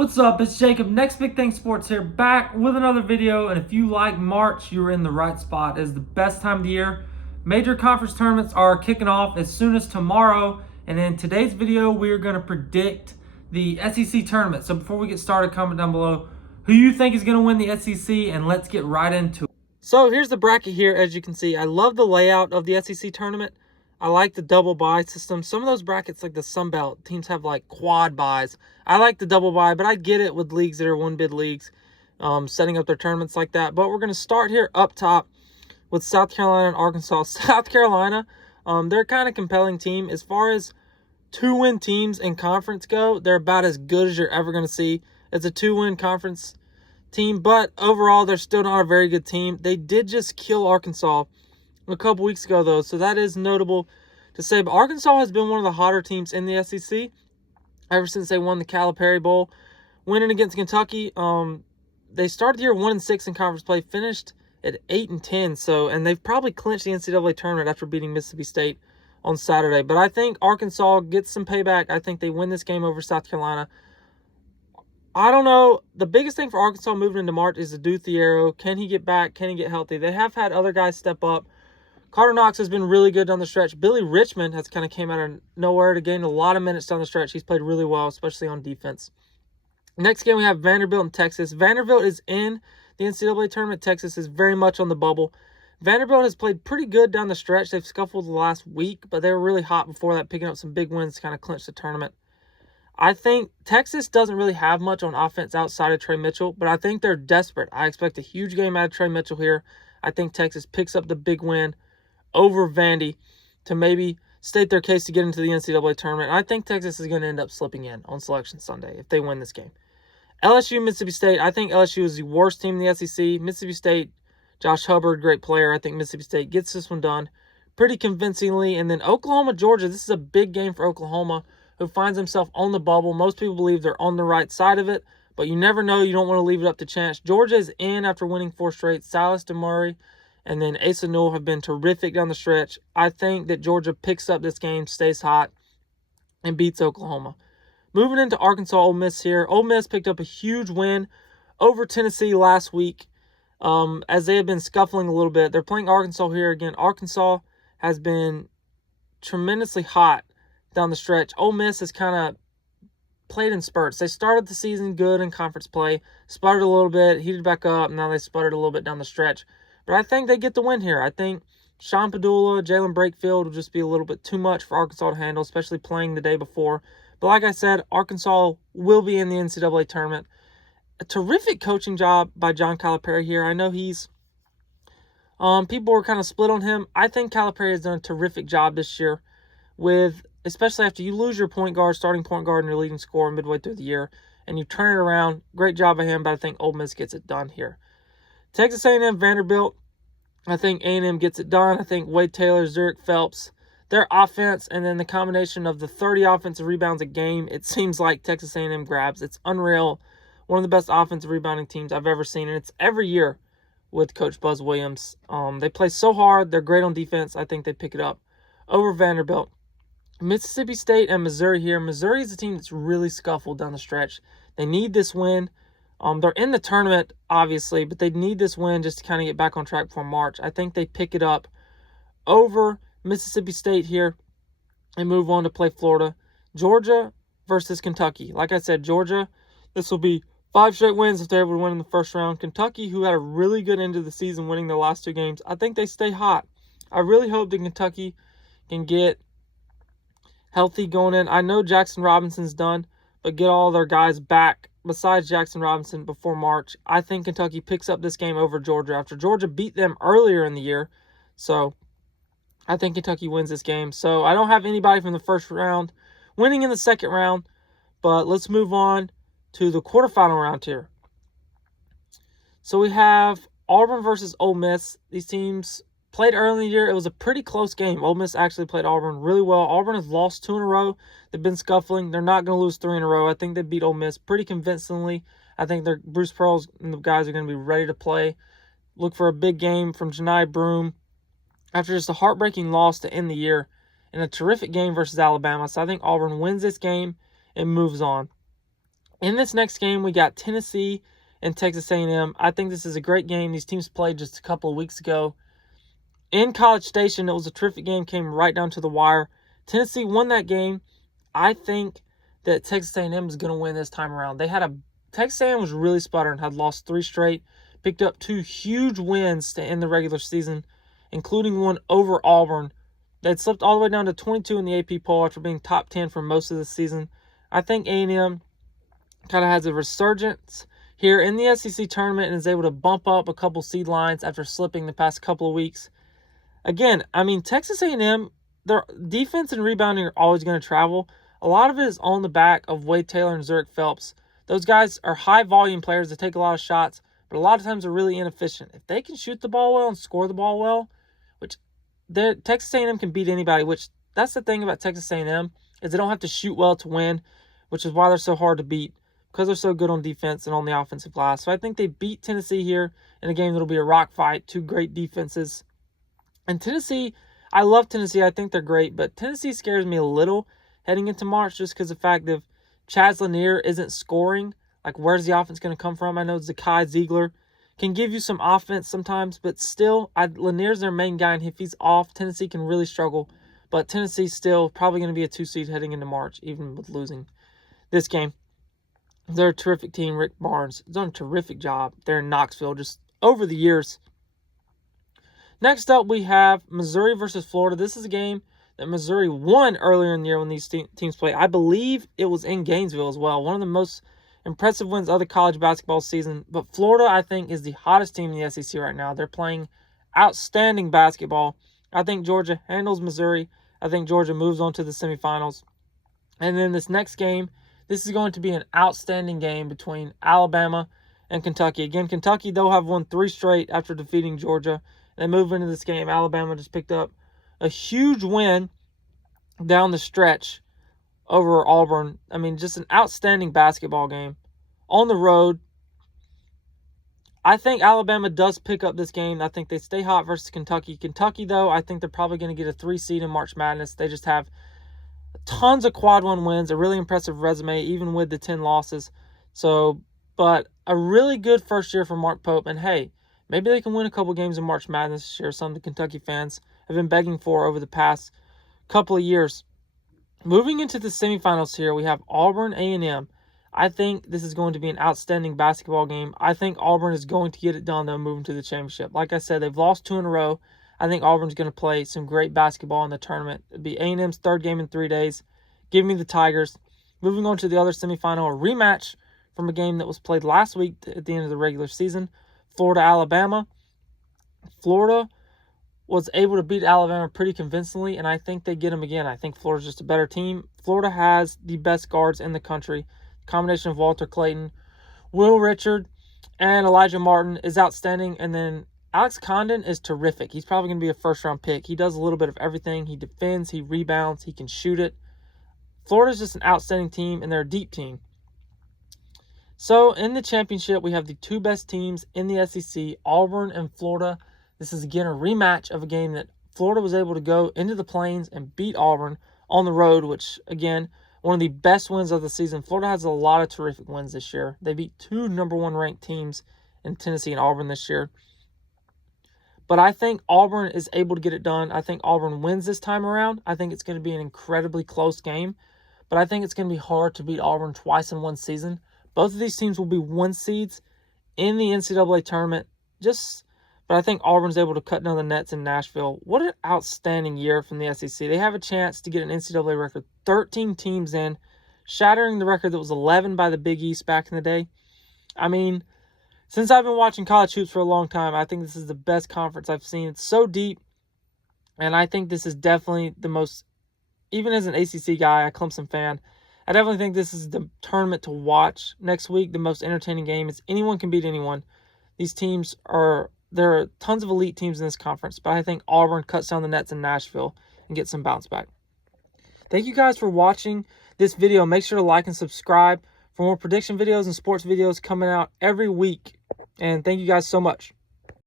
What's up? It's Jacob. Next Big Thing Sports here, back with another video. And if you like March, you're in the right spot. It's the best time of the year. Major conference tournaments are kicking off as soon as tomorrow. And in today's video, we are going to predict the SEC tournament. So before we get started, comment down below who you think is going to win the SEC, and let's get right into it. So here's the bracket here. As you can see, I love the layout of the SEC tournament. I like the double bye system. Some of those brackets, like the Sun Belt, teams have like quad byes. I like the double bye, but I get it with leagues that are one-bid leagues, setting up their tournaments like that. But we're going to start here up top with South Carolina and Arkansas. South Carolina, they're kind of compelling team. As far as two-win teams in conference go, they're about as good as you're ever going to see. It's a two-win conference team, but overall, they're still not a very good team. They did just kill Arkansas a couple weeks ago, though, so that is notable to say. But Arkansas has been one of the hotter teams in the SEC ever since they won the Calipari Bowl, winning against Kentucky. They started the year 1-6 in conference play, finished at 8-10. So, and they've probably clinched the NCAA tournament after beating Mississippi State on Saturday. But I think Arkansas gets some payback. I think they win this game over South Carolina. I don't know. The biggest thing for Arkansas moving into March is Adou Thiero. Can he get back? Can he get healthy? They have had other guys step up. Carter Knox has been really good down the stretch. Billy Richmond has kind of came out of nowhere to gain a lot of minutes down the stretch. He's played really well, especially on defense. Next game, we have Vanderbilt and Texas. Vanderbilt is in the NCAA tournament. Texas is very much on the bubble. Vanderbilt has played pretty good down the stretch. They've scuffled the last week, but they were really hot before that, picking up some big wins to kind of clinch the tournament. I think Texas doesn't really have much on offense outside of Trey Mitchell, but I think they're desperate. I expect a huge game out of Trey Mitchell here. I think Texas picks up the big win over Vandy to maybe state their case to get into the NCAA tournament. I think Texas is going to end up slipping in on Selection Sunday if they win this game. LSU, Mississippi State. I think LSU is the worst team in the SEC. Mississippi State, Josh Hubbard, great player. I think Mississippi State gets this one done pretty convincingly. And then Oklahoma, Georgia. This is a big game for Oklahoma, who finds himself on the bubble. Most people believe they're on the right side of it, but you never know. You don't want to leave it up to chance. Georgia is in after winning 4 straight. Silas DeMurray and then Asa Newell have been terrific down the stretch. I think that Georgia picks up this game, stays hot, and beats Oklahoma. Moving into Arkansas, Ole Miss here. Ole Miss picked up a huge win over Tennessee last week as they have been scuffling a little bit. They're playing Arkansas here again. Arkansas has been tremendously hot down the stretch. Ole Miss has kind of played in spurts. They started the season good in conference play, sputtered a little bit, heated back up, and now they sputtered a little bit down the stretch. But I think they get the win here. I think Sean Padula, Jalen Brakefield will just be a little bit too much for Arkansas to handle, especially playing the day before. But like I said, Arkansas will be in the NCAA tournament. A terrific coaching job by John Calipari here. I know he's people were kind of split on him. I think Calipari has done a terrific job this year, with especially after you lose your point guard, starting point guard, and your leading scorer midway through the year, and you turn it around. Great job by him, but I think Ole Miss gets it done here. Texas A&M, Vanderbilt. I think A&M gets it done. I think Wade Taylor, Zurich Phelps, their offense, and then the combination of the 30 offensive rebounds a game, it seems like Texas A&M grabs. It's unreal. One of the best offensive rebounding teams I've ever seen, and it's every year with Coach Buzz Williams. They play so hard. They're great on defense. I think they pick it up over Vanderbilt. Mississippi State and Missouri here. Missouri is a team that's really scuffled down the stretch. They need this win. They're in the tournament, obviously, but they need this win just to kind of get back on track before March. I think they pick it up over Mississippi State here and move on to play Florida. Georgia versus Kentucky. Like I said, Georgia, this will be 5 straight wins if they're able to win in the first round. Kentucky, who had a really good end of the season winning their last 2 games, I think they stay hot. I really hope that Kentucky can get healthy going in. I know Jackson Robinson's done, but get all their guys back besides Jackson Robinson before March. I think Kentucky picks up this game over Georgia after Georgia beat them earlier in the year. So I think Kentucky wins this game. So I don't have anybody from the first round winning in the second round, but let's move on to the quarterfinal round here. So we have Auburn versus Ole Miss. These teams played early in the year. It was a pretty close game. Ole Miss actually played Auburn really well. Auburn has lost 2 in a row. They've been scuffling. They're not going to lose 3 in a row. I think they beat Ole Miss pretty convincingly. I think Bruce Pearl and the guys are going to be ready to play. Look for a big game from Janai Broome after just a heartbreaking loss to end the year in a terrific game versus Alabama. So I think Auburn wins this game and moves on. In this next game, we got Tennessee and Texas A&M. I think this is a great game. These teams played just a couple of weeks ago. In College Station, it was a terrific game, came right down to the wire. Tennessee won that game. I think that Texas A&M is going to win this time around. Texas A&M was really sputtering, had lost 3 straight, picked up 2 huge wins to end the regular season, including one over Auburn. They'd slipped all the way down to 22 in the AP poll after being top 10 for most of the season. I think A&M kind of has a resurgence here in the SEC tournament and is able to bump up a couple seed lines after slipping the past couple of weeks. Again, I mean, Texas A&M, their defense and rebounding are always going to travel. A lot of it is on the back of Wade Taylor and Zurich Phelps. Those guys are high-volume players that take a lot of shots, but a lot of times are really inefficient. If they can shoot the ball well and score the ball well, which Texas A&M can beat anybody, which that's the thing about Texas A&M, is they don't have to shoot well to win, which is why they're so hard to beat, because they're so good on defense and on the offensive glass. So I think they beat Tennessee here in a game that'll be a rock fight, 2 great defenses. And Tennessee, I love Tennessee. I think they're great, but Tennessee scares me a little heading into March just because of the fact that Chaz Lanier isn't scoring. Like, where's the offense going to come from? I know Zakai Ziegler can give you some offense sometimes, but still, Lanier's their main guy, and if he's off, Tennessee can really struggle. But Tennessee's still probably going to be a 2 seed heading into March, even with losing this game. They're a terrific team. Rick Barnes has done a terrific job there in Knoxville just over the years. Next up, we have Missouri versus Florida. This is a game that Missouri won earlier in the year when these teams played. I believe it was in Gainesville as well. One of the most impressive wins of the college basketball season. But Florida, I think, is the hottest team in the SEC right now. They're playing outstanding basketball. I think Georgia handles Missouri. I think Georgia moves on to the semifinals. And then this next game, this is going to be an outstanding game between Alabama and Kentucky. Again, Kentucky, they'll have won 3 straight after defeating Georgia. They move into this game. Alabama just picked up a huge win down the stretch over Auburn. I mean, just an outstanding basketball game on the road. I think Alabama does pick up this game. I think they stay hot versus Kentucky. Kentucky, though, I think they're probably going to get a 3 seed in March Madness. They just have tons of quad 1 wins, a really impressive resume, even with the 10 losses. But a really good first year for Mark Pope. And hey, maybe they can win a couple games in March Madness this year. Some of the Kentucky fans have been begging for over the past couple of years. Moving into the semifinals here, we have Auburn A&M. I think this is going to be an outstanding basketball game. I think Auburn is going to get it done, though, moving to the championship. Like I said, they've lost 2 in a row. I think Auburn's going to play some great basketball in the tournament. It'll be A&M's 3rd game in 3 days. Give me the Tigers. Moving on to the other semifinal, a rematch from a game that was played last week at the end of the regular season. Florida-Alabama. Florida was able to beat Alabama pretty convincingly, and I think they get them again. I think Florida's just a better team. Florida has the best guards in the country. The combination of Walter Clayton, Will Richard, and Elijah Martin is outstanding. And then Alex Condon is terrific. He's probably going to be a first-round pick. He does a little bit of everything. He defends, he rebounds, he can shoot it. Florida's just an outstanding team, and they're a deep team. So, in the championship, we have the 2 best teams in the SEC, Auburn and Florida. This is, again, a rematch of a game that Florida was able to go into the Plains and beat Auburn on the road, which, again, one of the best wins of the season. Florida has a lot of terrific wins this year. They beat 2 number 1 ranked teams in Tennessee and Auburn this year. But I think Auburn is able to get it done. I think Auburn wins this time around. I think it's going to be an incredibly close game. But I think it's going to be hard to beat Auburn twice in one season. Both of these teams will be 1 seeds in the NCAA tournament. But I think Auburn's able to cut down the nets in Nashville. What an outstanding year from the SEC. They have a chance to get an NCAA record. 13 teams in, shattering the record that was 11 by the Big East back in the day. I mean, since I've been watching college hoops for a long time, I think this is the best conference I've seen. It's so deep, and I think this is definitely the most, even as an ACC guy, a Clemson fan, I definitely think this is the tournament to watch next week, the most entertaining game. It's anyone can beat anyone. These teams there are tons of elite teams in this conference, but I think Auburn cuts down the nets in Nashville and gets some bounce back. Thank you guys for watching this video. Make sure to like and subscribe for more prediction videos and sports videos coming out every week. And thank you guys so much.